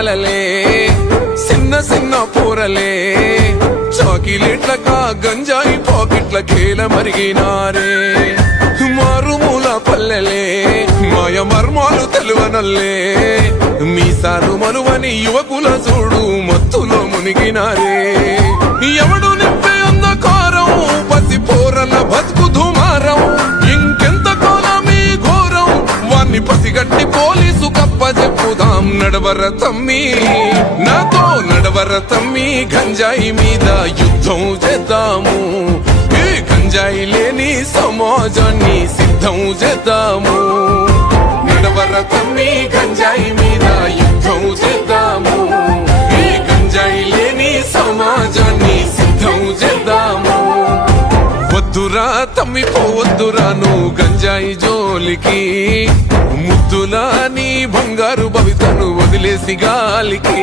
బాలలే చిన్న చిన్న పూరలే చాకిలేట్లకా గంజాయి పాకెట్ల కేల మరిగినారే మారుమూల పల్లెలే మాయ మర్మాలు తెలువనల్లే మీసాలు మనువని యువకుల చూడు మత్తులో మునిగినారే ఎవడు నింపే అంధకారం పసి పోరల బతుకు దుమారం ఇంకెంత కాలం ఈ ఘోరం వాణ్ణి పసిగట్టి పోలీసు కప్ప చెప్పుదాం నడవర తమ్మి నాతో నడవర తమ్మి గంజాయి మీద యుద్ధం చేద్దాము ఈ గంజాయి లేని సమాజాన్ని సిద్ధం చేద్దాము నడవర తమ్మి గంజాయి మీద యుద్ధం చేద్దాము ఈ గంజాయి లేని సమాజాన్ని సిద్ధం చేద్దాము వద్దురా తమ్మి పోవద్దురా నువ్వు గంజాయి జోలికి ముద్దులా నీ బంగారు భవితను వదిలేసి గాలికి